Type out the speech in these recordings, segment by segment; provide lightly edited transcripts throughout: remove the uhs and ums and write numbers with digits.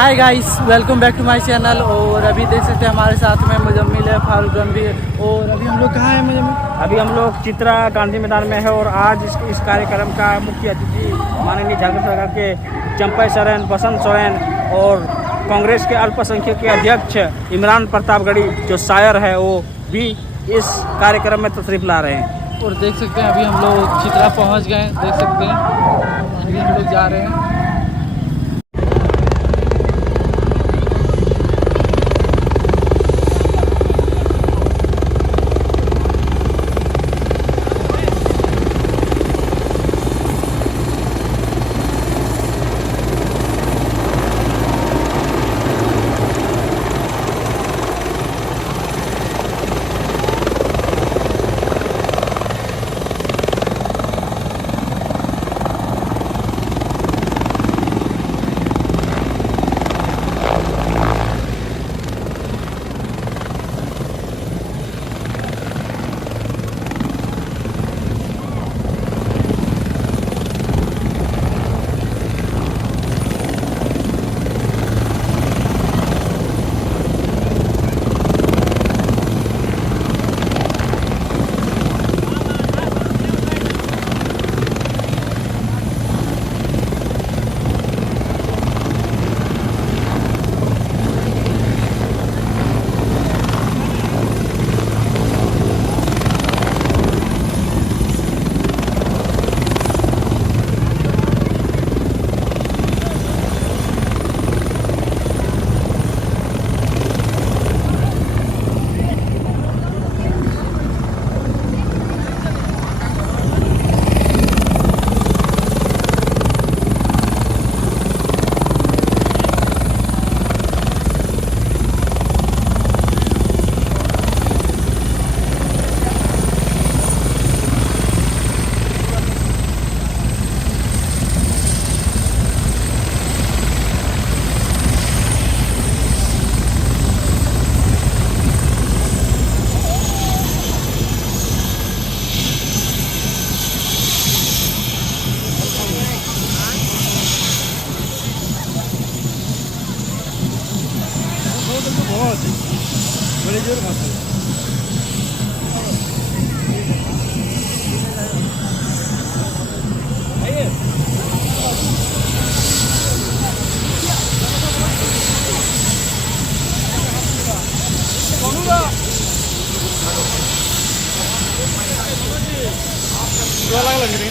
Hi guys, welcome back to my channel. और अभी देख सकते हैं हमारे साथ में मुजम्मिल है, फारूक गंभीर है। और अभी हम लोग कहाँ हैं मुजम्मिल? अभी हम लोग चित्रा गांधी मैदान में है और आज इस कार्यक्रम का मुख्य अतिथि माननीय झारखंड सरकार के चंपई सोरेन, बसंत सोरेन और कांग्रेस के अल्पसंख्यक के अध्यक्ष इमरान प्रतापगढ़ी जो शायर है वो भी इस कार्यक्रम में तशरीफ ला रहे हैं। और देख सकते हैं अभी हम लोग चित्रा पहुँच गए हैं, देख सकते हैं अभी हम लोग जा रहे हैं। बड़े जोर खाते हैं। अलग लग रही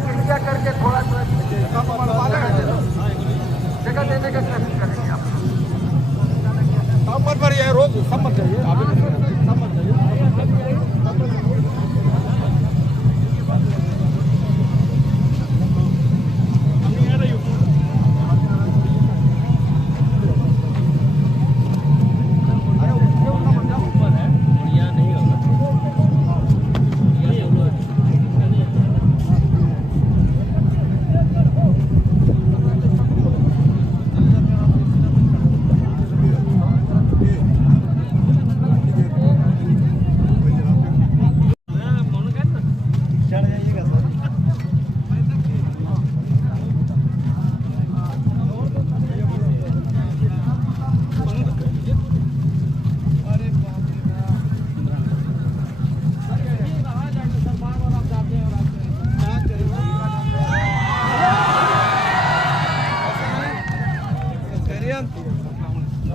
क्रिया करके थोड़ा जगह देने का कोशिश करेंगे आप। मत पर ये रोक सब मत जाइए, सब मत जाइए।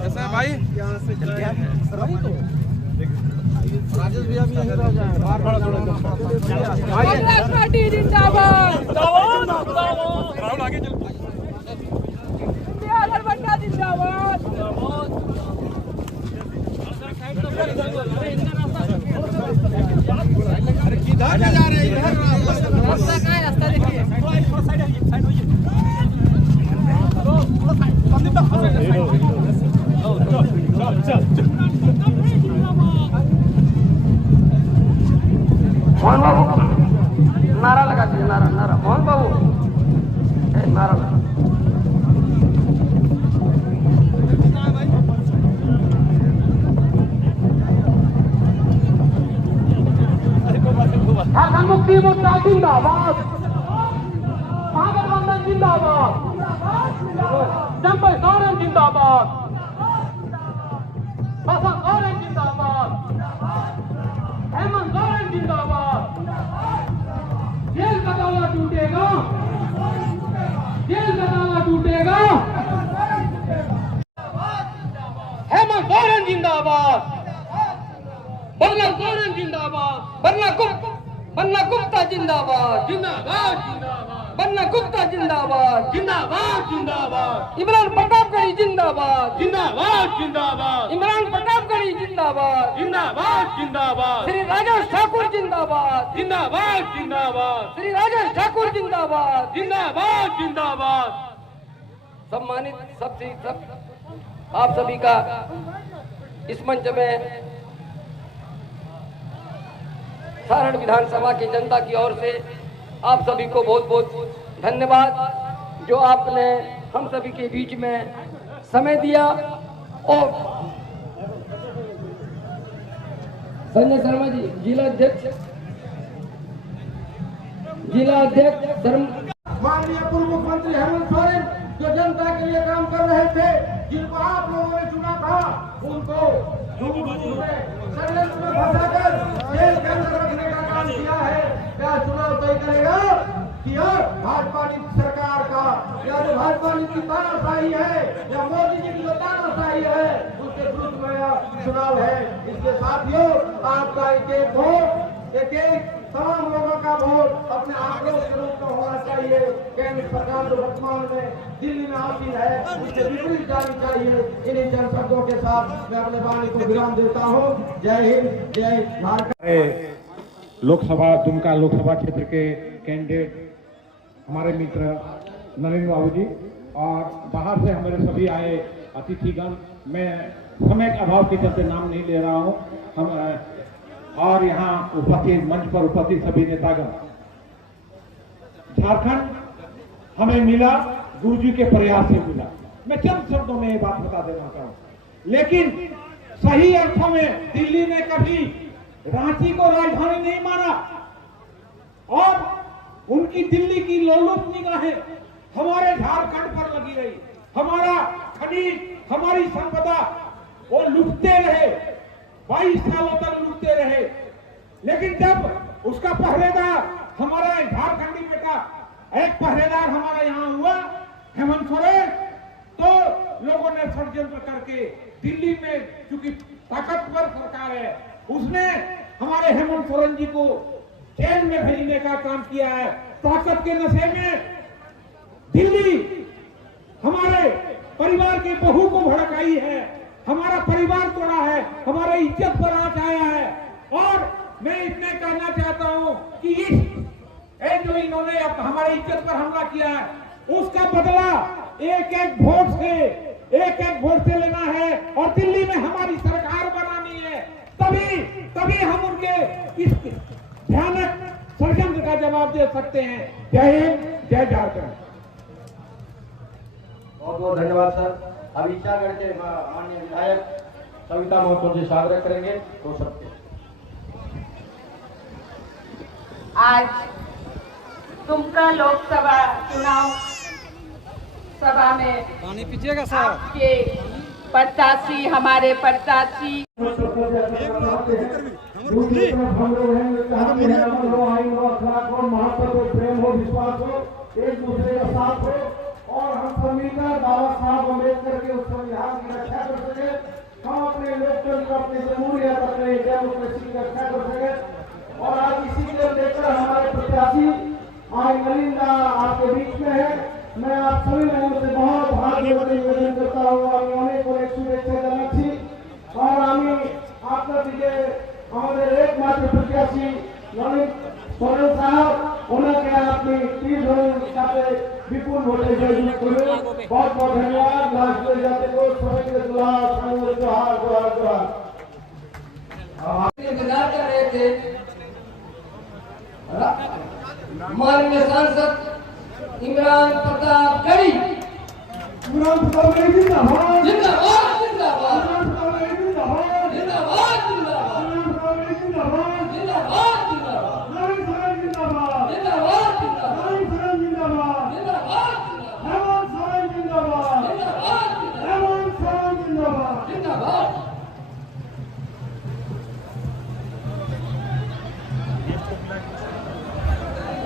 ऐसा है भाई, यहाँ से राजेश भैया भी यहीं रह जाए। कांग्रेस पार्टी जिंदाबाद, राहुल आगे चल। इंडिया गठबंधन जिंदाबाद। अरे किधर जा रहे हैं? रास्ता कहाँ है? रास्ता देखिए। मोहन बाबू नारा लगा दीजिए, नारा नारा। मोहन बाबू नारा लगा। झारखंड मुक्ति मोर्चा जिंदाबाद, महागठबंधन जिंदाबाद, चंपा सोरेन जिंदाबाद, बसंत सोरेन जिंदाबाद, हेमंत सोरेन जिंदाबाद। जेल का ताला टूटेगा, जेल का ताला टूटेगा। हेमंत सोरेन जिंदाबाद, बन्ना सोरेन जिंदाबाद, बन्ना गुप्ता जिंदाबाद, जिंदाबाद जिंदाबाद, बन्ना गुप्ता जिंदाबाद, जिंदाबाद जिंदाबाद, इमरान प्रतापगढ़ी जिंदाबाद, जिंदाबाद जिंदाबाद, इमरान प्रतापगढ़ी जिंदाबाद, जिंदाबाद जिंदाबाद, श्री राजेश ठाकुर जिंदाबाद, जिंदाबाद जिंदाबाद, श्री राजेश ठाकुर जिंदाबाद, जिंदाबाद जिंदाबाद। सम्मानित सब आप सभी का इस मंच में सारण विधानसभा की जनता की ओर से आप सभी को बहुत बहुत धन्यवाद, जो आपने हम सभी के बीच में समय दिया। और संजय शर्मा जी, जिला अध्यक्ष माननीय पूर्व मुख्यमंत्री हेमंत सोरेन, जो जनता के लिए काम कर रहे थे, जिनको आप लोगों ने चुना था, उनको षड्यंत्र में फंसाकर जेल के अंदर रखने का काम किया है। क्या चुनाव तय करेगा कि भाजपा नीति सरकार का, या जो भाजपा नीति तानाशाही है, या मोदी जी की जो तानाशाही है, उसके विरुद्ध में चुनाव है। इसके साथियों, आपका एक तमाम लोगों का वोट अपने आक्रोश के रूप में होना चाहिए। केंद्र सरकार जो वर्तमान में दिल्ली में आती है, उससे विपरीत जानी चाहिए। इन्हीं चंद शब्दों के साथ मैं अपने वाणी को विराम देता हूँ। जय हिंद, जय झारखंड। लोकसभा दुमका लोकसभा क्षेत्र के कैंडिडेट हमारे मित्र नरेंद्र बाबू जी और बाहर से हमारे सभी आए अतिथिगण, मैं समय के अभाव के चलते नाम नहीं ले रहा हूँ, हम और यहाँ उपस्थित मंच पर उपस्थित सभी नेतागण। झारखंड हमें मिला गुरुजी के प्रयास से मिला। मैं चंद शब्दों में ये बात बता देना चाहूँ, लेकिन सही अर्थों में दिल्ली ने कभी रांची को राजधानी नहीं माना और उनकी दिल्ली की लोलुप निगाहें हमारे झारखंड पर लगी रही। हमारा खनिज, हमारी संपदा वो लूटते रहे, 22 सालों तक लूटते रहे। लेकिन जब उसका पहरेदार हमारा झारखंडी बेटा, एक पहरेदार हमारा यहाँ हुआ हेमंत सोरेन, तो लोगों ने षड्यंत्र करके दिल्ली में, चूंकि ताकतवर सरकार है, उसने हमारे हेमंत सोरेन जी को जेल में भेजने का काम किया है। ताकत के नशे में दिल्ली हमारे परिवार के बहू को भड़काई है, हमारा परिवार तोड़ा है, हमारे इज्जत पर आंच आया है। और मैं इतने कहना चाहता हूं कि जो इन्होंने हमारी इज्जत पर हमला किया है, उसका बदला एक एक वोट से लेना है और दिल्ली में हमारी सरकार बनानी है। तभी हम उनके इस भयानक षड्यंत्र का जवाब दे सकते हैं। जय हिंद, जय झारखंड। बहुत बहुत धन्यवाद सर। अब ईचागढ़ के माननीय विधायक सविता महतो जी स्वागत करेंगे तो सबके। आज दुमका लोकसभा चुनाव सभा में पानी पीजिएगा सर। आपके प्रत्याशी, हमारे प्रत्याशी प्रेम हो, विश्वास हो, एक दूसरे का साथ हो और हम सभी का बाबा साहब अम्बेडकर के उस संविधान की रक्षा कर सके। हम अपने लोकतंत्र, अपने जमहूरियत, अपने डेमोक्रेसी की रक्षा कर सके। और आज इसी को लेकर हमारे प्रत्याशी आज नलिन आपके बीच में है। मैं आप सभी लोगों से बहुत हाथ जोड़कर निवेदन करता हूँ, আমি অনেক অনেক শুভেচ্ছা জানাচ্ছি। और আমি আপনার দিকে আমাদের একমাত্র প্রত্যাশী নলিন सोरेन साहब, उन्होंने अपनी 30 के साथ विपुल वोटे जययुक्त हुए। बहुत बहुत धन्यवाद। लास्ट जाते को सभी के जोहार इंतजार कर रहे थे। माननीय सांसद इमरान प्रतापगढ़ी जिंदाबाद, जिंदाबाद, जिंदाबाद, जिंदाबाद, जिंदाबाद, जिंदाबाद, जिंदाबाद, जिंदाबाद।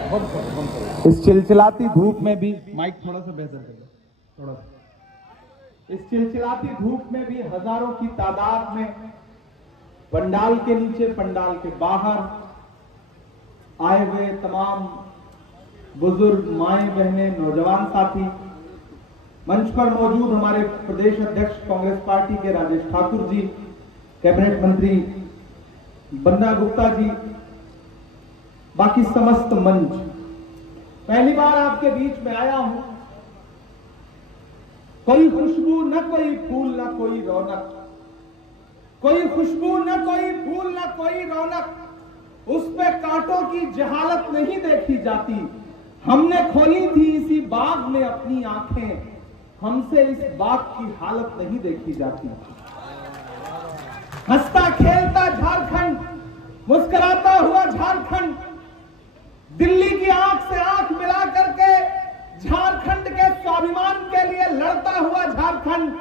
इस चिलचिलाती धूप में भी माइक थोड़ा सा बेहतर करो, थोड़ा सा। इस चिलचिलाती धूप में भी हजारों की तादाद में पंडाल के नीचे, पंडाल के बाहर आए हुए तमाम बुजुर्ग, माएं, बहनें, नौजवान साथी, मंच पर मौजूद हमारे प्रदेश अध्यक्ष कांग्रेस पार्टी के राजेश ठाकुर जी, कैबिनेट मंत्री बन्ना गुप्ता जी, बाकी समस्त मंच, पहली बार आपके बीच में आया हूं। कोई खुशबू न कोई फूल न कोई रौनक, कोई खुशबू न कोई फूल न कोई रौनक, उस पे कांटों की जहालत नहीं देखी जाती। हमने खोली थी इसी बाग में अपनी आंखें, हमसे इस बाग की हालत नहीं देखी जाती। हंसता खेलता झारखंड, मुस्कुराता हुआ झारखंड, दिल्ली की आंख से आंख मिला करके झारखंड के स्वाभिमान के लिए लड़ता हुआ झारखंड,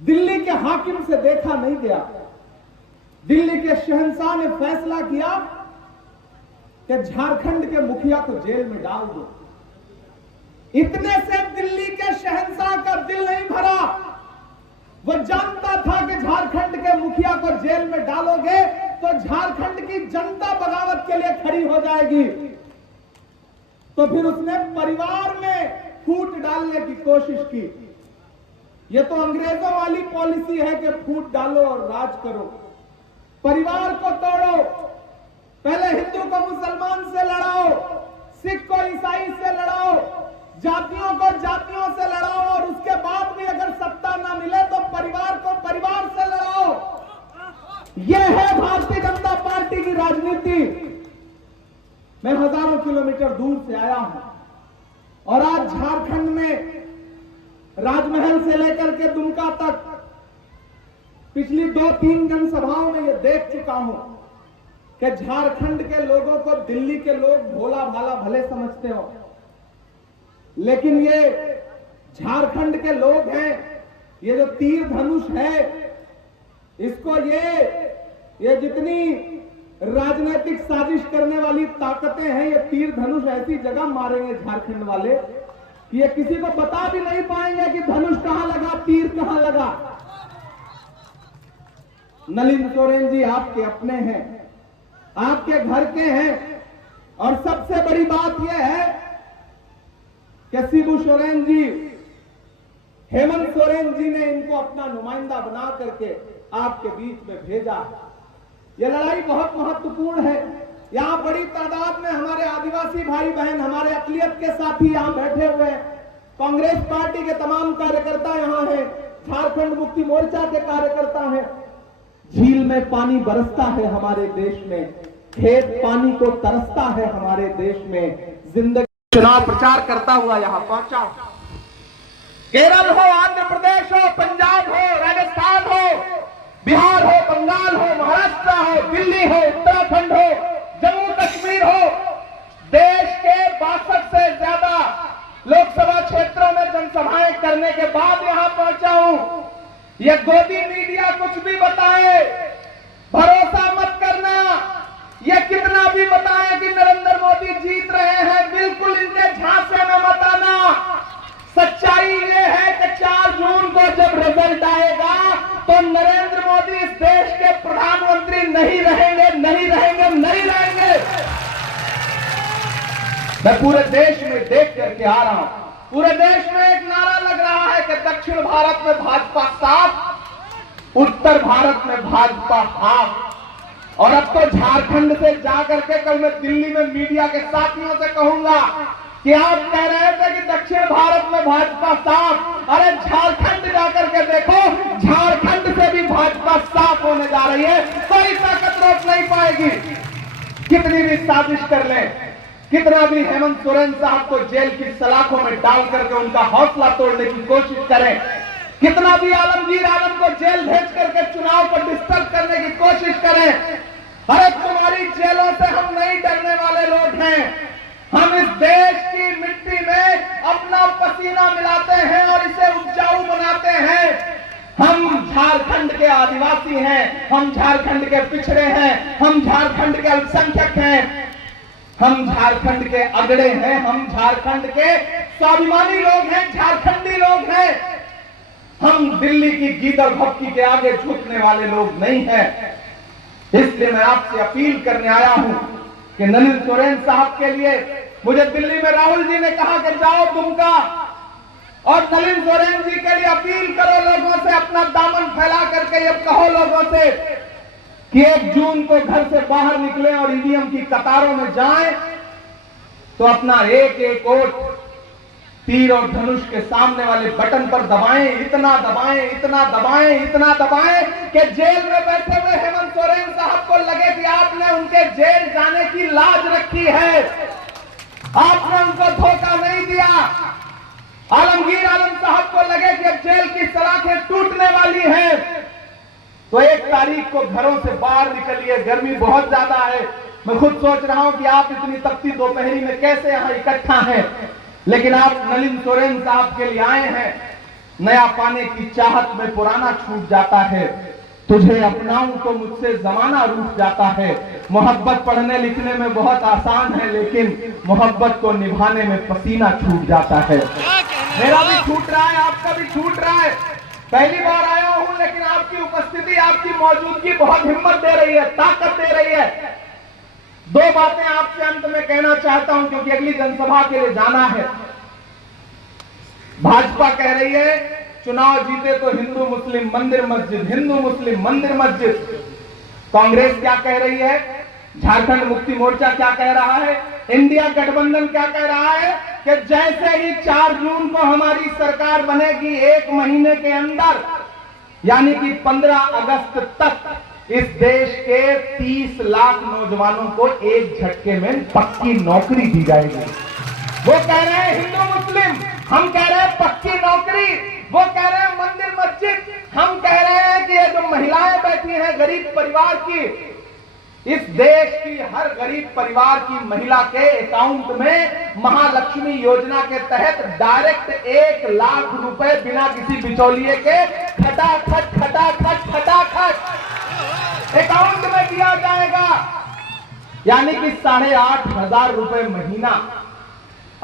दिल्ली के हाकिम से देखा नहीं गया। दिल्ली के शहंशाह ने फैसला किया कि झारखंड के मुखिया को जेल में डाल दो। इतने से दिल्ली के शहंशाह का दिल नहीं भरा। वो जानता था कि झारखंड के मुखिया को जेल में डालोगे तो झारखंड की जनता बगावत के लिए खड़ी हो जाएगी। तो फिर उसने परिवार में फूट डालने की कोशिश की। ये तो अंग्रेजों वाली पॉलिसी है कि फूट डालो और राज करो, परिवार को तोड़ो, पहले हिंदू को मुसलमान से लड़ाओ, सिख को ईसाई से लड़ाओ, जातियों को जातियों से लड़ाओ, और उसके बाद भी अगर सत्ता ना मिले तो परिवार को परिवार से लड़ाओ। यह है भारतीय जनता पार्टी की राजनीति। मैं हजारों किलोमीटर दूर से आया हूं और आज झारखंड में राजमहल से लेकर के दुमका तक पिछली 2-3 जनसभाओं में यह देख चुका हूं कि झारखंड के लोगों को दिल्ली के लोग भोला भाला भले समझते हो, लेकिन ये झारखंड के लोग हैं, ये जो तीर धनुष है, इसको ये जितनी राजनीतिक साजिश करने वाली ताकतें हैं, ये तीर धनुष ऐसी जगह मारेंगे झारखंड वाले कि ये किसी को बता भी नहीं पाएंगे कि धनुष कहां लगा, तीर कहां लगा। नलिन सोरेन जी आपके अपने हैं, आपके घर के हैं, और सबसे बड़ी बात यह है कि शिबू सोरेन जी, हेमंत सोरेन जी ने इनको अपना नुमाइंदा बना करके आपके बीच में भेजा। यह लड़ाई बहुत महत्वपूर्ण है। यहां बड़ी तादाद में हमारे आदिवासी भाई बहन, हमारे अकलियत के साथी यहां बैठे हुए हैं, कांग्रेस पार्टी के तमाम कार्यकर्ता यहां हैं, झारखंड मुक्ति मोर्चा के कार्यकर्ता हैं। झील में पानी बरसता है हमारे देश में, खेत पानी को तरसता है हमारे देश में। जिंदगी चुनाव प्रचार करता हुआ यहां पहुंचा। केरल हो, आंध्र प्रदेश हो, पंजाब हो, राजस्थान हो, बिहार हो, बंगाल हो, महाराष्ट्र हो, दिल्ली हो, उत्तराखंड हो, जम्मू कश्मीर हो, देश के 62 से ज्यादा लोकसभा क्षेत्रों में जनसभाएं करने के बाद यहां पहुंचा हूं। यह गोदी मीडिया कुछ भी बताए, भरोसा मत करना। यह कितना भी बताए कि नरेंद्र मोदी जीत रहे हैं, बिल्कुल इनके झांसे में मत आना। सच्चाई ये है कि 4 जून को जब रिजल्ट आएगा तो नरेंद्र मोदी इस देश के प्रधानमंत्री नहीं रहेंगे, नहीं रहेंगे, नहीं रहेंगे। मैं पूरे देश में देख करके आ रहा हूं, पूरे देश में एक नारा लग रहा है कि दक्षिण भारत में भाजपा साफ, उत्तर भारत में भाजपा हाफ। और अब तो झारखंड से जाकर के कल मैं दिल्ली में मीडिया के साथियों से कहूंगा कि आप कह रहे थे कि दक्षिण भारत में भाजपा साफ, अरे झारखंड जाकर के देखो, झारखंड से भी भाजपा साफ होने जा रही है। कोई ताकत रोक नहीं पाएगी। कितनी भी साजिश कर ले, कितना भी हेमंत सोरेन साहब को जेल की सलाखों में डाल करके उनका हौसला तोड़ने की कोशिश करें, कितना भी आलमगीर आलम को जेल भेज करके चुनाव को डिस्टर्ब करने की कोशिश करें, अरे तुम्हारी जेलों से हम नहीं डरने वाले लोग हैं। हम इस देश की मिट्टी में अपना पसीना मिलाते हैं और इसे उपजाऊ बनाते हैं। हम झारखंड के आदिवासी हैं, हम झारखंड के पिछड़े हैं, हम झारखंड के अल्पसंख्यक हैं। हम झारखंड के अगड़े हैं, हम झारखंड के स्वाभिमानी लोग हैं, झारखंडी लोग हैं। हम दिल्ली की गीदड़ भक्ति के आगे झुकने वाले लोग नहीं हैं। इसलिए मैं आपसे अपील करने आया हूं कि नलिन सोरेन साहब के लिए मुझे दिल्ली में राहुल जी ने कहा कि जाओ दुमका, और नलिन सोरेन जी के लिए अपील करो लोगों से, अपना दामन फैला करके ये कहो लोगों से कि 1 जून को घर से बाहर निकले और ईवीएम की कतारों में जाएं, तो अपना एक एक वोट तीर और धनुष के सामने वाले बटन पर दबाएं, इतना दबाएं, इतना दबाएं, इतना दबाएं कि जेल में बैठे हुए हेमंत सोरेन साहब को लगे कि आपने उनके जेल जाने की लाज रखी है, आपने उनको धोखा नहीं दिया। आलमगीर आलम साहब को लगे कि अब जेल की सलाखें टूटने वाली हैं, तो 1 तारीख को घरों से बाहर निकलिए। गर्मी बहुत ज्यादा है, मैं खुद सोच रहा हूं कि आप इतनी तपती दोपहरी में कैसे यहां इकट्ठा हैं, लेकिन आप नलिन सोरेन साहब के लिए आए हैं। नया पाने की चाहत में पुराना छूट जाता है, तुझे अपनाऊं तो मुझसे जमाना रूठ जाता है। मोहब्बत पढ़ने लिखने में बहुत आसान है, लेकिन मोहब्बत को निभाने में पसीना छूट जाता है। मेरा भी छूट रहा है, आपका भी छूट रहा है। पहली बार आया हूं, लेकिन आपकी उपस्थिति, आपकी मौजूदगी बहुत हिम्मत दे रही है, ताकत दे रही है। 2 बातें आपसे अंत में कहना चाहता हूं, क्योंकि अगली जनसभा के लिए जाना है। भाजपा कह रही है चुनाव जीते तो हिंदू मुस्लिम मंदिर मस्जिद, हिंदू मुस्लिम मंदिर मस्जिद। कांग्रेस क्या कह रही है, झारखंड मुक्ति मोर्चा क्या कह रहा है, इंडिया गठबंधन क्या कह रहा है कि जैसे ही 4 जून को हमारी सरकार बनेगी, 1 महीने के अंदर यानी कि 15 अगस्त तक इस देश के 30 लाख नौजवानों को एक झटके में पक्की नौकरी दी जाएगी। वो कह रहे हैं हिंदू मुस्लिम, हम कह रहे हैं पक्की नौकरी। वो कह रहे हैं मंदिर मस्जिद, हम कह रहे हैं कि ये जो महिलाएं बैठी हैं गरीब परिवार की, इस देश की हर गरीब परिवार की महिला के अकाउंट में महालक्ष्मी योजना के तहत डायरेक्ट 1 लाख रुपए बिना किसी बिचौलिए के खटाखट खटाखट खटाखट अकाउंट में दिया जाएगा, यानी कि 8,500 रुपए महीना।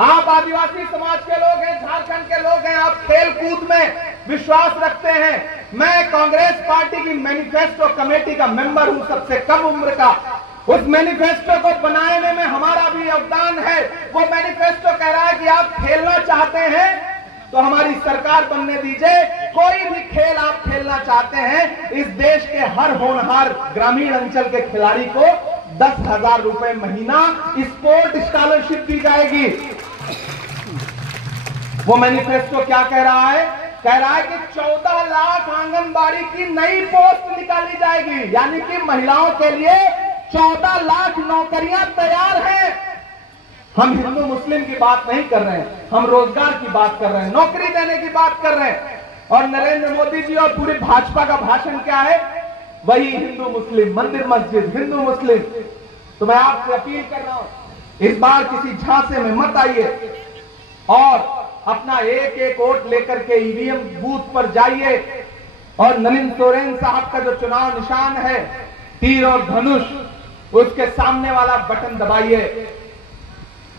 आप आदिवासी समाज के लोग हैं, झारखंड के लोग हैं, आप खेल कूद में विश्वास रखते हैं। मैं कांग्रेस पार्टी की मैनिफेस्टो कमेटी का मेंबर हूं, सबसे कम उम्र का। उस मैनिफेस्टो को बनाने में हमारा भी योगदान है। वो मैनिफेस्टो कह रहा है कि आप खेलना चाहते हैं तो हमारी सरकार बनने दीजिए। कोई भी खेल आप खेलना चाहते हैं, इस देश के हर होनहार ग्रामीण अंचल के खिलाड़ी को 10,000 रुपए महीना स्पोर्ट स्कॉलरशिप दी जाएगी। वो मैनिफेस्टो क्या कह रहा है? कह रहा है कि 14 लाख आंगनबाड़ी की नई पोस्ट निकाली जाएगी, यानी कि महिलाओं के लिए 14 लाख नौकरियां तैयार हैं। हम हिंदू मुस्लिम की बात नहीं कर रहे हैं, हम रोजगार की बात कर रहे हैं, नौकरी देने की बात कर रहे हैं। और नरेंद्र मोदी जी और पूरी भाजपा का भाषण क्या है? वही हिंदू मुस्लिम मंदिर मस्जिद, हिंदू मुस्लिम। तो मैं आपसे अपील कर रहा हूं, इस बार किसी झांसे में मत आइए और अपना एक एक वोट लेकर के ईवीएम बूथ पर जाइए और नलिन सोरेन साहब का जो चुनाव निशान है तीर और धनुष, उसके सामने वाला बटन दबाइए।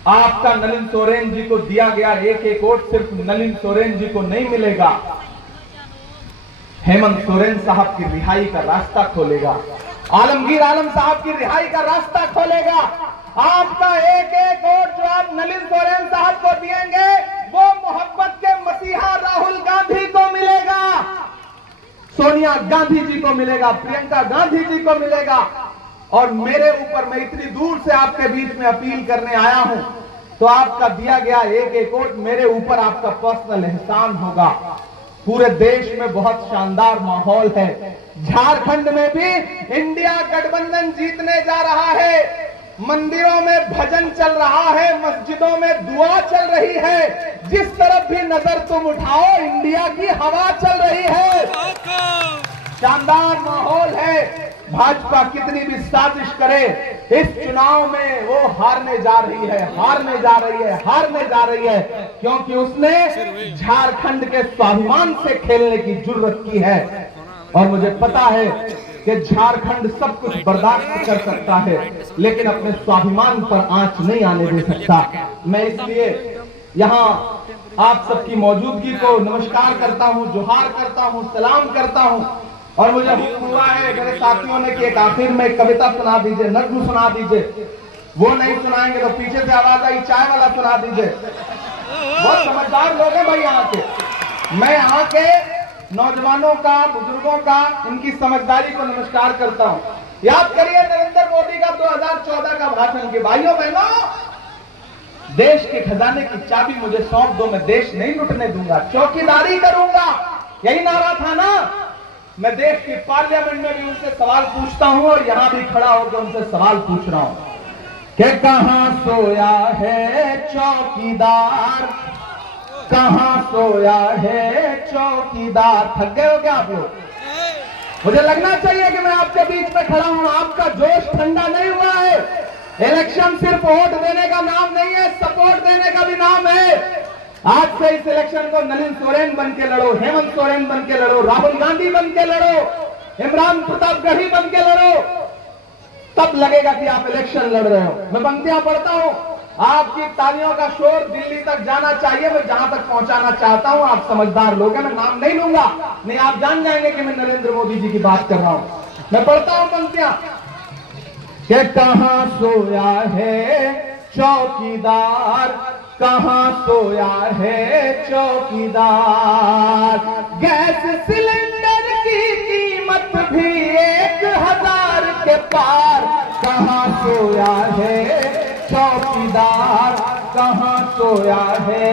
आपका नलिन सोरेन जी को दिया गया एक एक वोट सिर्फ नलिन सोरेन जी को नहीं मिलेगा, हेमंत सोरेन साहब की रिहाई का रास्ता खोलेगा, आलमगीर आलम साहब की रिहाई का रास्ता खोलेगा। आपका एक एक वोट जो आप नलिन सोरेन साहब को दिएंगे वो मोहब्बत के मसीहा राहुल गांधी को मिलेगा, सोनिया गांधी जी को मिलेगा, प्रियंका गांधी जी को मिलेगा। और मेरे ऊपर, मैं इतनी दूर से आपके बीच में अपील करने आया हूं, तो आपका दिया गया एक एक वोट मेरे ऊपर आपका पर्सनल एहसान होगा। पूरे देश में बहुत शानदार माहौल है, झारखंड में भी इंडिया गठबंधन जीतने जा रहा है। मंदिरों में भजन चल रहा है, मस्जिदों में दुआ चल रही है, जिस तरफ भी नजर तुम उठाओ इंडिया की हवा चल रही है, शानदार माहौल है। भाजपा कितनी भी साजिश करे, इस चुनाव में वो हारने जा रही है, हारने जा रही है, हारने जा रही है, क्योंकि उसने झारखंड के स्वाभिमान से खेलने की जुर्रत की है। और मुझे पता है कि झारखंड सब कुछ बर्दाश्त कर सकता है लेकिन अपने स्वाभिमान पर आंच नहीं आने दे सकता। मैं इसलिए यहाँ आप सबकी मौजूदगी को नमस्कार करता हूँ, जोहार करता हूँ, सलाम करता हूँ। और मुझे हुक्म हुआ है मेरे साथियों ने कि एक आखिर में एक कविता सुना दीजिए, नज्म सुना दीजिए। वो नहीं सुनाएंगे तो पीछे से आवाज आई चाय वाला सुना दीजिए। बहुत समझदार लोग हैं भाई यहाँ के। मैं यहाँ के नौजवानों का, बुजुर्गों का, इनकी समझदारी को नमस्कार करता हूँ। याद करिए नरेंद्र मोदी का 2014 का भाषण के भाइयों बहनों, देश के खजाने की चाबी मुझे सौंप दो, मैं देश नहीं लुटने दूंगा, चौकीदारी करूंगा, यही नारा था ना। मैं देश के पार्लियामेंट में भी उनसे सवाल पूछता हूं और यहां भी खड़ा होकर उनसे सवाल पूछ रहा हूं कि कहां सोया है चौकीदार, कहां सोया है चौकीदार। थक गए हो क्या आप लोग? मुझे लगना चाहिए कि मैं आपके बीच में खड़ा हूं, आपका जोश ठंडा नहीं हुआ है। इलेक्शन सिर्फ वोट देने का नाम नहीं है, सपोर्ट देने का भी नाम है। आज से इस इलेक्शन को नलिन सोरेन बन के लड़ो, हेमंत सोरेन बन के लड़ो, राहुल गांधी बन के लड़ो, इमरान प्रतापगढ़ी बन के लड़ो, तब लगेगा कि आप इलेक्शन लड़ रहे हो। मैं पंक्तियां पढ़ता हूं, आपकी तालियों का शोर दिल्ली तक जाना चाहिए, मैं जहां तक पहुंचाना चाहता हूं। आप समझदार लोग हैं, मैं नाम नहीं लूंगा, नहीं आप जान जाएंगे कि मैं नरेंद्र मोदी जी की बात कर रहा हूं। मैं पढ़ता हूं पंक्तियां कि कहां सोया है चौकीदार, कहां सोया है चौकीदार। गैस सिलेंडर की कीमत भी 1000 के पार, कहां सोया है चौकीदार, कहां सोया है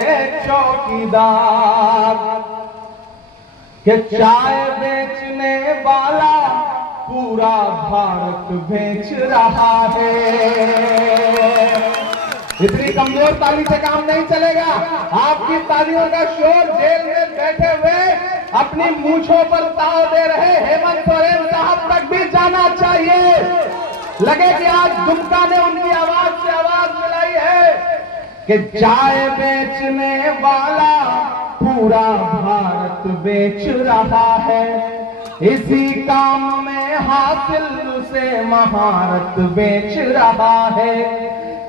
चौकीदार। कि चाय बेचने वाला पूरा भारत बेच रहा है। इतनी कमजोर ताली से काम नहीं चलेगा। आपकी तालियों का शोर जेल में बैठे हुए अपनी मूंछों पर ताव दे रहे हेमंत सोरेन साहब तक भी जाना चाहिए। लगे कि आज दुमका ने उनकी आवाज से आवाज मिलाई है कि चाय बेचने वाला पूरा भारत बेच रहा है, इसी काम में हासिल उसे महारत बेच रहा है।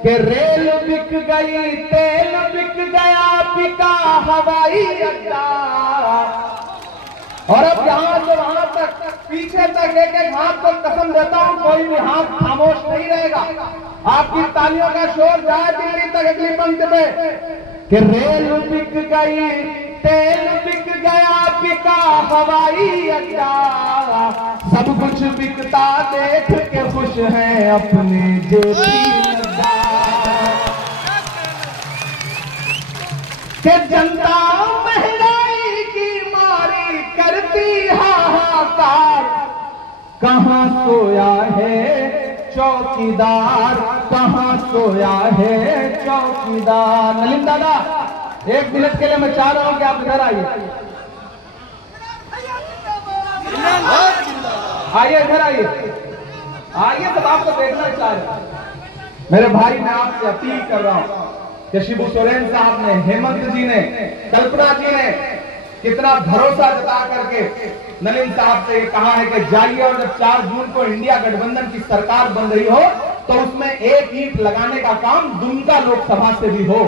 कि रेल बिक गई, तेल बिक गया, बिका हवाई अड्डा। और अब यहां से वहां तक, पीछे तक एक एक हाथ को कसम देता हूं कोई भी हाथ खामोश नहीं रहेगा। आपकी तालियों का शोर जाए दिल्ली तक अगली पंक्ति में कि रेल बिक गई, तेल बिक गया, बिका हवाई अड्डा। सब कुछ बिकता देख के खुश हैं अपने जेबी नड्डा। कि जनता महंगाई की मारी करती हाहाकार, कहां सोया है चौकीदार, कहां सोया है चौकीदार। नलिन दादा, 1 मिनट के लिए मैं चाह रहा हूं कि आप इधर आइए, आइए इधर आइए, आइए सब आपको देखना चाह रहे। मेरे भाई, मैं आपसे अपील कर रहा हूं कि शिबू सोरेन साहब ने, हेमंत जी ने, कल्पना जी ने कितना भरोसा जता करके नलिन साहब से कहा है कि जाइए और जब 4 जून को इंडिया गठबंधन की सरकार बन रही हो तो उसमें एक ईंट लगाने का काम दुमका लोकसभा से भी हो।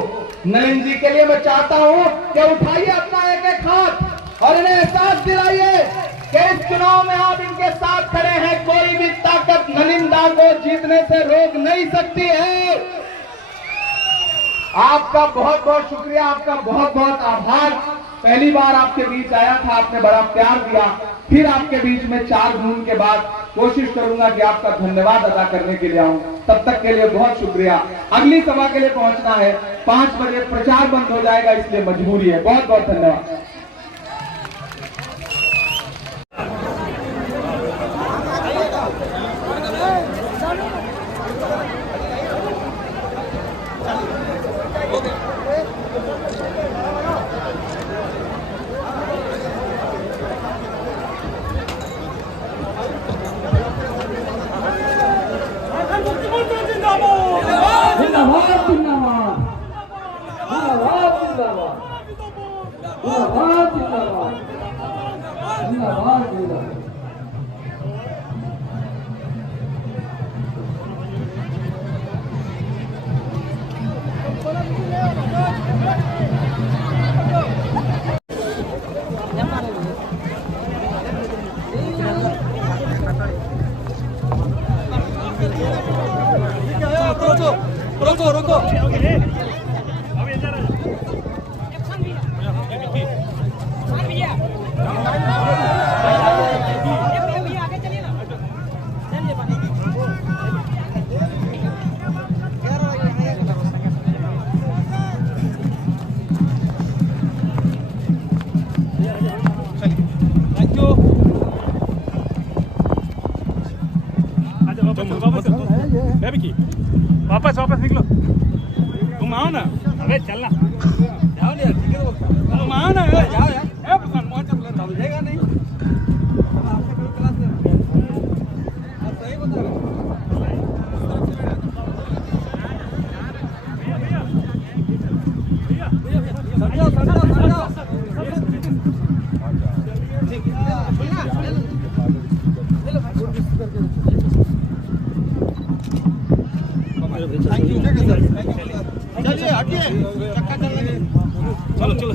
नलिन जी के लिए मैं चाहता हूं कि उठाइए अपना एक एक हाथ और इन्हें एहसास दिलाइए कि इस चुनाव में आप इनके साथ खड़े हैं। कोई भी ताकत नलिन दा को जीतने से रोक नहीं सकती है। आपका बहुत बहुत शुक्रिया, आपका बहुत बहुत आभार। पहली बार आपके बीच आया था, आपने बड़ा प्यार दिया, फिर आपके बीच में 4 जून के बाद कोशिश करूंगा कि आपका धन्यवाद अदा करने के लिए आऊं। तब तक के लिए बहुत शुक्रिया। अगली सभा के लिए पहुंचना है, 5 बजे प्रचार बंद हो जाएगा, इसलिए मजबूरी है। बहुत बहुत धन्यवाद। जिंदाबाद जिंदाबाद जिंदाबाद जिंदाबाद। वापस वापस निकलो, तुम आओ ना, अबे चलना, जाओ यार, तुम आओ ना, जाओ यार, चल जाएगा नहीं, सही बता रहे चलिए हटिए, चक्का चल रही है, चलो चलो।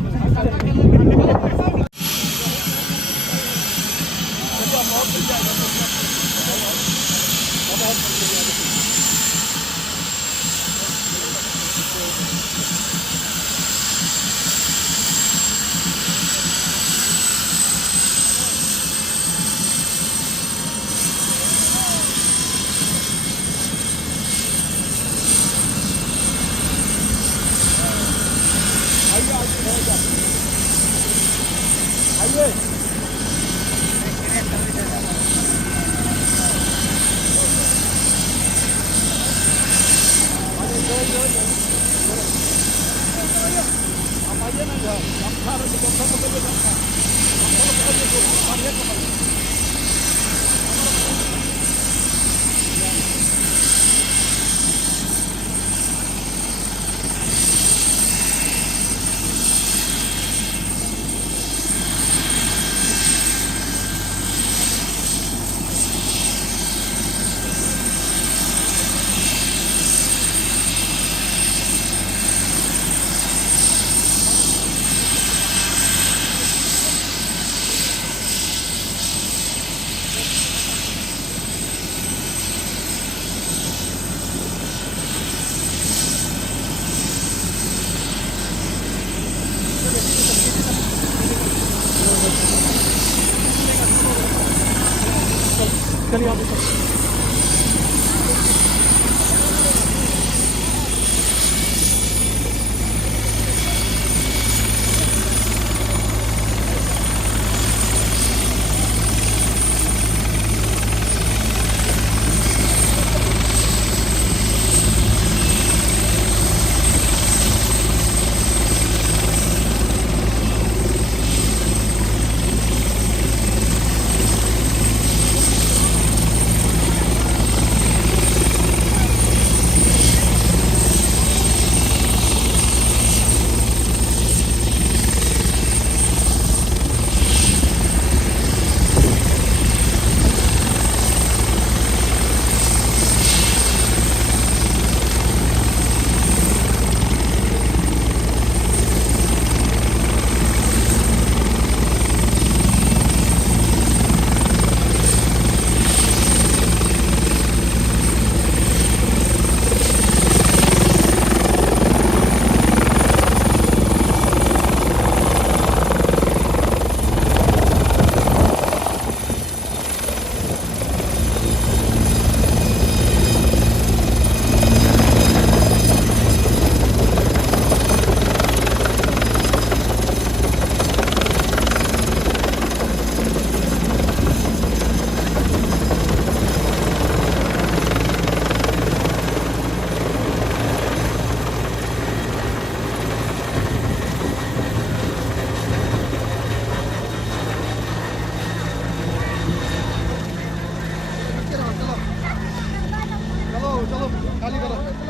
चलो खाली करो।